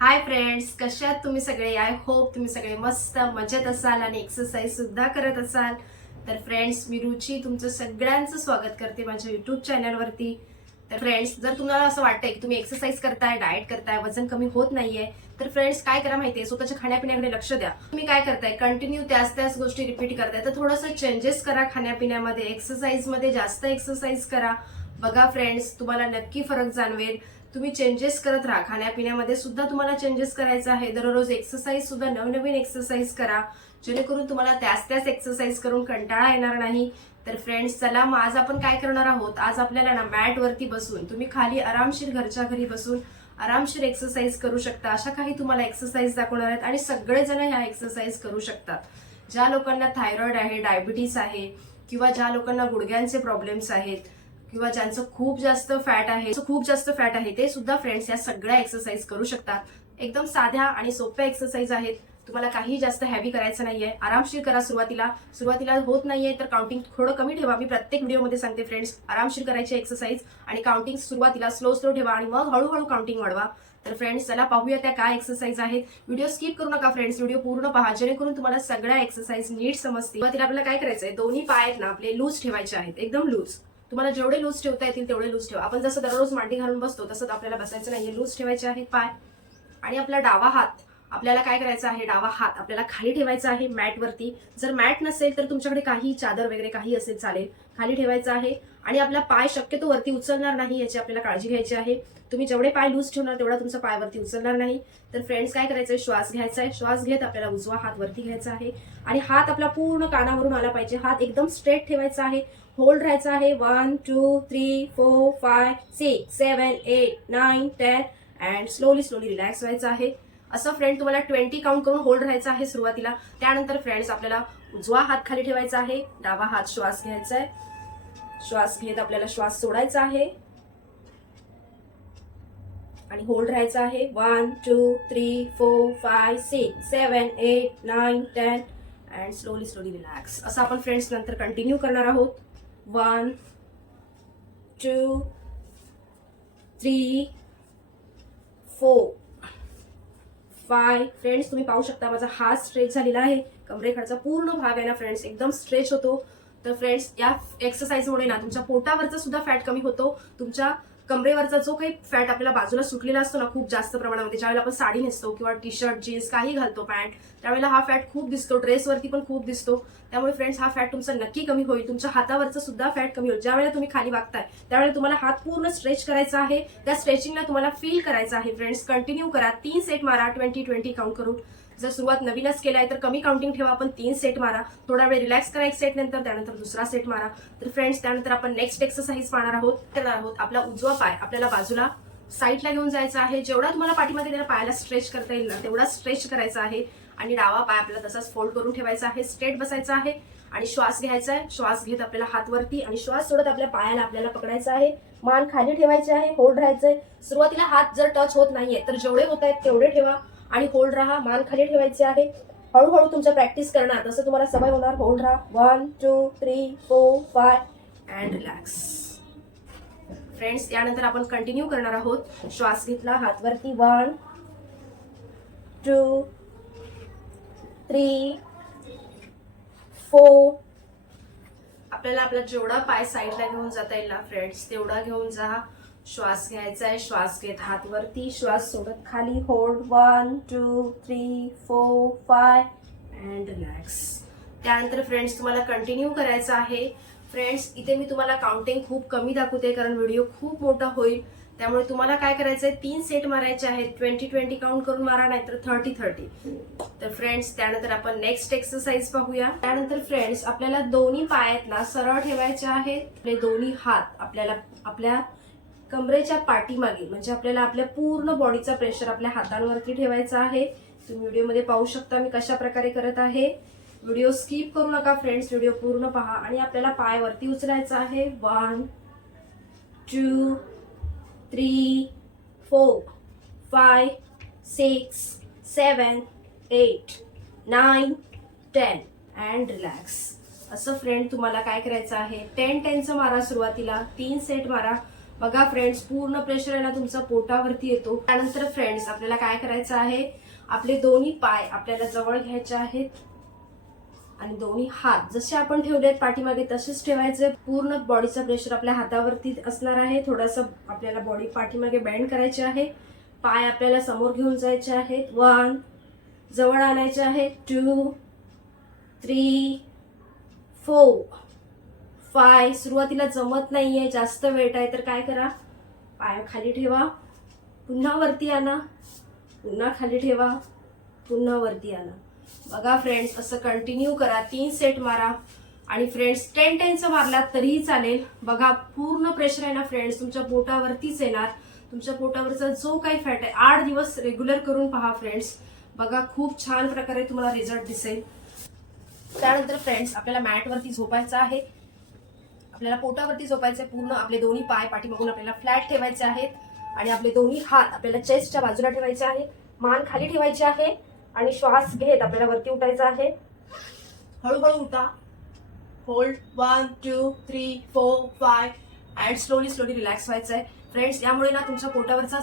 Hi friends कशा तुम्ही सगळे? आय होप तुम्ही सगळे मस्त मजेत असाल आणि एक्सरसाइज सुद्धा करत असाल. तर फ्रेंड्स मी रुची तुमचं सगळ्यांचं स्वागत करते माझ्या युट्यूब चॅनलवरती तर फ्रेंड्स जर तुम्हाला असं वाटतंय की तुम्ही एक्सरसाइज करताय डाएट करताय वजन कमी होत नाहीये तर फ्रेंड्स काय करा माहितीये? स्वतःच्या खाण्यापिण्याकडे लक्ष द्या. तुम्ही काय करताय? कंटिन्यू त्याच त्याच गोष्टी रिपीट करताय. तर थोडंसं चेंजेस करा खाण्यापिण्यामध्ये एक्सरसाइजमध्ये जास्त एक्सरसाइज करा. बघा फ्रेंड्स तुम्हाला नक्की फरक जाणवेल. तुम्ही चेंजेस करत राहा. खाण्यापिण्यामध्ये सुद्धा तुम्हाला चेंजेस करायचं आहे. दररोज एक्सरसाइज सुद्धा नवनवीन एक्सरसाइज करा. जेणेकरून तुम्हाला त्याच त्याच एक्सरसाइज करून कंटाळा येणार नाही. तर फ्रेंड्स चला मग आज आपण काय करणार आहोत? आज आपल्याला ना मॅटवरती बसून तुम्ही खाली आरामशीर घरच्या घरी बसून आरामशीर एक्सरसाइज करू शकता. अशा काही तुम्हाला एक्सरसाइज दाखवणार आहेत आणि सगळेजण ह्या एक्सरसाइज करू शकतात. ज्या लोकांना थायरॉइड आहे डायबिटीस आहे किंवा ज्या लोकांना गुडघ्यांचे प्रॉब्लेम्स आहेत किंवा ज्यांचं खूप जास्त फॅट आहे खूप जास्त फॅट आहे ते सुद्धा फ्रेंड्स या सगळ्या एक्सरसाइज करू शकतात. एकदम साध्या आणि सोप्या एक्सरसाइज आहेत. तुम्हाला काही जास्त हॅवी करायचं नाहीये. आरामशीर करा सुरुवातीला. सुरुवातीला होत नाहीये तर काउंटिंग थोडं कमी ठेवा. मी प्रत्येक व्हिडिओमध्ये सांगते फ्रेंड्स आरामशीर करायची एक्सरसाइज आणि काउंटिंग सुरुवातीला स्लो स्लो ठेवा आणि मग हळूहळू काउंटिंग वाढवा. तर फ्रेंड्स चला पाहूया त्या काय एक्सरसाइज आहेत. व्हिडिओ स्किप करू नका फ्रेंड्स व्हिडिओ पूर्ण पहा. जेणेकरून तुम्हाला सगळ्या एक्सरसाइज नीट समजतील. सुरुवातीला आपल्याला काय करायचंय? दोन्ही पाय आहेत ना आपले लूज ठेवायचे आहेत. एकदम लूज तुम्हाला जेवढे लूज ठेवता येतील तेवढे लूज ठेवा. आपण जसं दररोज मांडी घालून बसतो तसंच आपल्याला बसायचं नाही लूज ठेवायचे आहेत पाय. आणि आपला डावा हात आपल्याला काय करायचं आहे? डावा हात आपल्याला खाली ठेवायचा आहे मॅटवरती जर मॅट नसेल तर तुमच्याकडे काही चादर वगैरे काही असेल चालेल. खाली ठेवायचं आहे आणि आपला पाय शक्यतो वरती उचलणार नाही याची आपल्याला काळजी घ्यायची आहे. तुम्ही जेवढे पाय लूज ठेवणार तेवढा तुमचा पाय वरती उचलणार नाही. तर फ्रेंड्स काय करायचं आहे? श्वास घ्यायचा आहे. श्वास घेत आपल्याला उजवा हात वरती घ्यायचा आहे आणि हात आपला पूर्ण कानावरून आला पाहिजे. हात एकदम स्ट्रेट ठेवायचा आहे. होल्ड राहायचा आहे. One two three four five six seven eight nine ten and slowly slowly relax व्हायचं आहे. असं फ्रेंड तुम्हाला ट्वेंटी काउंट करून होल्ड राहायचं आहे सुरुवातीला. त्यानंतर फ्रेंड्स आपल्याला उजवा हात खाली ठेवायचा आहे. डावा हात श्वास घ्यायचा आहे श्वास घेत आपल्याला श्वास सोडायचा आहे. आणि होल्ड राहायचा आहे. One two three four five six seven eight nine ten and slowly slowly relax असं आपण फ्रेंड्स नंतर कंटिन्यू करणार आहोत. One two three four five friends तुम्ही पाहू शकता माझा हा स्ट्रेच झालेला आहे. कमरेखालचा पूर्ण भाग आहे ना फ्रेंड्स एकदम स्ट्रेच होतो. तर फ्रेंड्स या एक्सरसाइजमुळे ना तुमच्या पोटावरचा सुद्धा फॅट कमी होतो. तुमच्या कमरेवरचा जो काही फॅट आपल्याला बाजूला सुटलेला असतो ना खूप जास्त प्रमाणामध्ये. ज्यावेळेला आपण साडी नेसतो किंवा टी शर्ट जीन्स काही घालतो पॅन्ट त्यावेळेला हा फॅट खूप दिसतो. ड्रेसवरती पण खूप दिसतो. त्यामुळे फ्रेंड्स हा फॅट तुमचा नक्की कमी होईल. तुमच्या हातावरचा सुद्धा फॅट कमी होईल. ज्यावेळेला तुम्ही खाली वागताय त्यावेळेला तुम्हाला हात पूर्ण स्ट्रेच करायचा आहे. त्या स्ट्रेचिंगला तुम्हाला फील करायचं आहे फ्रेंड्स कंटिन्यू करा. तीन सेट मारा. ट्वेंटी ट्वेंटी काउंट करून. जर सुरुवात नवीनच केलाय तर कमी काउंटिंग ठेवा आपण तीन सेट मारा. थोडा वेळ रिलॅक्स करा एक सेट नंतर त्यानंतर दुसरा सेट मारा. तर फ्रेंड्स त्यानंतर आपण नेक्स्ट एक्सरसाइज पाहणार आहोत. करणार आहोत आपला उजवा पाय आपल्याला बाजूला साईडला घेऊन जायचा आहे. जेवढा तुम्हाला पाठीमध्ये त्याला पायाला स्ट्रेच करता येईल ना तेवढा स्ट्रेच करायचा आहे. आणि डावा पाय आपल्याला तसाच फोल्ड करून ठेवायचा आहे. स्ट्रेट बसायचा आहे. आणि श्वास घ्यायचा आहे. श्वास घेत आपल्याला हात वरती आणि श्वास सोडत आपल्या पायाला आपल्याला पकडायचा आहे. मान खाली ठेवायचे आहे. होल्ड राहायचंय. सुरुवातीला हात जर टच होत नाहीये तर जेवढे होत आहेत तेवढे ठेवा. आणि होल्ड राहा मान खाली ठेवायचे आहे. हळूहळू तुमच्या प्रॅक्टिस करणार. तसं तुम्हाला सवय होणार होल्ड राहा. One two three four five and relax friends यानंतर आपण कंटिन्यू करणार आहोत. श्वास घेतला हातवरती. वन टू थ्री फोर आपल्याला आपला जेवढा पाय साईडला घेऊन जाता येईल ना फ्रेंड्स तेवढा घेऊन जा. श्वास घ्यायचा आहे. श्वास घेत हात वरती श्वास सोडत खाली hold one two three four five and relax त्यानंतर फ्रेंड्स तुम्हाला कंटिन्यू करायचं आहे. फ्रेंड्स इथे मी तुम्हाला काउंटिंग खूप कमी दाखवते कारण व्हिडिओ खूप मोठा होईल. त्यामुळे तुम्हाला काय करायचं आहे? तीन सेट मारायचे आहेत. ट्वेंटी ट्वेंटी काउंट करून मारा नाहीतर थर्टी थर्टी तर फ्रेंड्स त्यानंतर आपण नेक्स्ट एक्सरसाइज पाहूया. त्यानंतर फ्रेंड्स आपल्याला दोन्ही पायात ना सरळ ठेवायचे आहेत. आपले दोन्ही हात आपल्याला आपल्या कमरेच्या पाठीमागे म्हणजे आपल्याला आपल्या पूर्ण बॉडीचा प्रेशर आपल्या हातांवरती ठेवायचा आहे. तुम्ही व्हिडिओमध्ये पाहू शकता मी कशा प्रकारे करत आहे. व्हिडिओ स्किप करू नका फ्रेंड्स व्हिडिओ पूर्ण पहा आणि आपल्याला पाय वरती उचलायचा आहे. One two three four five six seven eight nine ten and relax असं फ्रेंड तुम्हाला काय करायचं आहे? टेन टेनचं मारा सुरुवातीला. तीन सेट मारा. बघा फ्रेंड्स पूर्ण प्रेशर आहे ना तुमचा पोटावरती येतो. त्यानंतर फ्रेंड्स आपल्याला काय करायचं आहे? आपले दोन्ही पाय आपल्याला जवळ घ्यायचे आहेत. आणि दोन्ही हात जसे आपण ठेवलेत पाठीमागे तसेच ठेवायचे. पूर्ण बॉडीचा प्रेशर आपल्या हातावरती असणार आहे. थोडंसं आपल्याला बॉडी पाठीमागे बँड करायचे आहे. पाय आपल्याला समोर घेऊन जायचे आहेत. वन जवळ आणायचे आहेत. टू थ्री फोर पाय सुरुवातीला जमत नाहीये जास्त वेट आहे तर काय करा? पाय खाली ठेवा. पुन्हा वरती आणा. पुन्हा खाली ठेवा. पुन्हा वरती आणा. बघा फ्रेंड्स असं कंटिन्यू करा. तीन सेट मारा. आणि फ्रेंड्स टेन टेनचं मारलात तरीही चालेल. बघा पूर्ण प्रेशर आहे ना फ्रेंड्स तुमच्या पोटावरतीच येणार. तुमच्या पोटावरचा जो काही फॅट आहे आठ दिवस रेग्युलर करून पहा फ्रेंड्स बघा खूप छान प्रकारे तुम्हाला रिझल्ट दिसेल. त्यानंतर फ्रेंड्स आपल्याला मॅटवरती झोपायचं आहे. आपल्याला पोटावरती झोपायचं आहे पूर्ण आपले दोन्ही पाय पाठीमागून आपल्याला फ्लॅट ठेवायचे आहेत. आणि आपले दोन्ही हात आपल्याला चेस्टच्या बाजूला ठेवायचे आहे. मान खाली ठेवायची आहे. आणि श्वास घेत आपल्याला वरती उठायचा आहे. हळूहळू उठा. Hold one two three four five and slowly slowly relax व्हायचं आहे फ्रेंड्स यामुळे ना तुमच्या पोटावरचा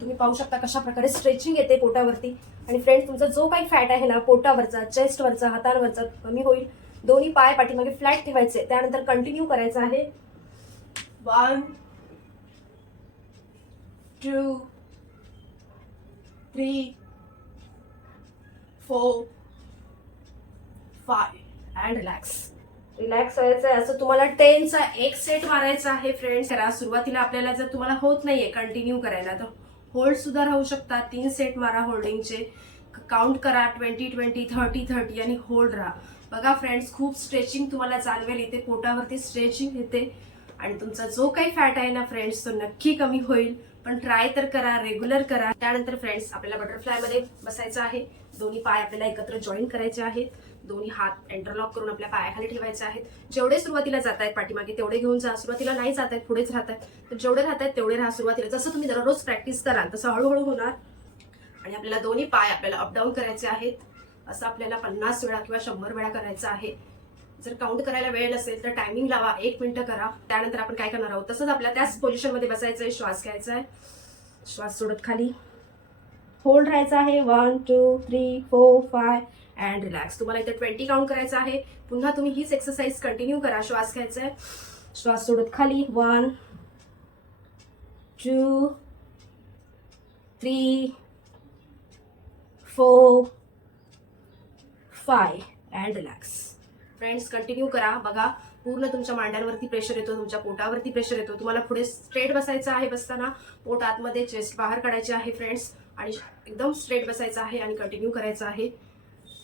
तुम्ही पाहू शकता कशा प्रकारे स्ट्रेचिंग येते पोटावरती. आणि फ्रेंड्स तुमचा जो काही फॅट आहे ना पोटावरचा चेस्टवरचा हातांवरचा कमी होईल. दोन्ही पाय पाठीमागे फ्लॅट ठेवायचे. त्यानंतर कंटिन्यू करायचं आहे. One two three four five and relax relax व्हायचं आहे असं तुम्हाला टेनचा एक सेट मारायचा आहे फ्रेंड्स करा. सुरुवातीला आपल्याला जर तुम्हाला होत नाहीये कंटिन्यू करायला तर होल्ड सुद्धा राहू शकतात. तीन सेट मारा होल्डिंगचे काउंट करा. ट्वेंटी ट्वेंटी थर्टी थर्टी आणि होल्ड राहा. बघा फ्रेंड्स खूप स्ट्रेचिंग तुम्हाला जाणवेल इथे पोटावरती स्ट्रेचिंग येते. आणि तुमचा जो काही फॅट आहे ना फ्रेंड्स तो नक्की कमी होईल. पण ट्राय तर करा रेग्युलर करा. त्यानंतर फ्रेंड्स आपल्याला बटरफ्लायमध्ये बसायचं आहे. दोन्ही पाय आपल्याला एकत्र जॉईन करायचे आहेत. दोन्ही हात एंटरलॉक करून आपल्या पायाखाली ठेवायचे आहेत. जेवढे सुरुवातीला जात आहेत पाठीमागे तेवढे घेऊन जा. सुरुवातीला नाही जात आहेत पुढेच राहत आहेत. तर जेवढे राहत आहेत तेवढे राहा सुरुवातीला. जसं तुम्ही दररोज प्रॅक्टिस कराल तसं हळूहळू होणार. आणि आपल्याला दोन्ही पाय आपल्याला अपडाऊन करायचे आहेत. असं आपल्याला पन्नास वेळा किंवा शंभर वेळा करायचं आहे. जर काउंट करायला वेळ नसेल तर टायमिंग लावा. एक मिनिटं करा. त्यानंतर आपण काय करणार आहोत? तसंच आपल्या त्याच पोझिशनमध्ये बसायचं आहे श्वास घ्यायचा आहे. श्वास सोडत खाली. होल्ड राहायचं आहे. One two three four five and relax तुम्हाला इथे ट्वेंटी काउंट करायचं आहे. पुन्हा तुम्ही हीच एक्सरसाइज कंटिन्यू करा. श्वास घ्यायचा आहे. श्वास सोडत खाली. One two three four five and relax friends continue करा. बघा पूर्ण तुमच्या मांड्यांवरती प्रेशर येतो तुमच्या पोटावरती प्रेशर येतो. तुम्हाला पुढे स्ट्रेट बसायचं आहे बसताना. पोट आतमध्ये चेस्ट बाहेर काढायचे आहे फ्रेंड्स आणि एकदम स्ट्रेट बसायचं आहे आणि कंटिन्यू करायचं आहे.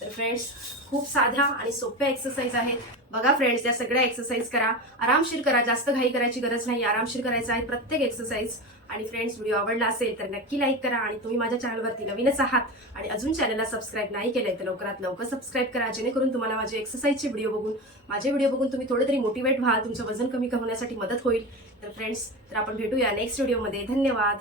तर फ्रेंड्स खूप साध्या आणि सोप्या एक्सरसाइज आहेत. बघा फ्रेंड्स या सगळ्या एक्सरसाइज करा. आरामशीर करा. जास्त घाई करायची गरज नाही. आरामशीर करायचं आहे. प्रत्येक एक्सरसाइज आणि फ्रेंड्स व्हिडिओ आवडला असेल तर नक्की लाईक करा आणि तुम्ही माझ्या चॅनलवरती नवीनच आहात आणि अजून चॅनलला सबस्क्राईब नाही केलंय तर लवकरात लवकर सबस्क्राईब करा जेणेकरून तुम्हाला माझे एक्सरसाइजचे व्हिडिओ बघून माझे व्हिडिओ बघून तुम्ही थोडे तरी मोटिवेट व्हाल तुमचं वजन कमी होण्यासाठी मदत होईल. तर फ्रेंड्स तर आपण भेटूया नेक्स्ट व्हिडिओमध्ये धन्यवाद.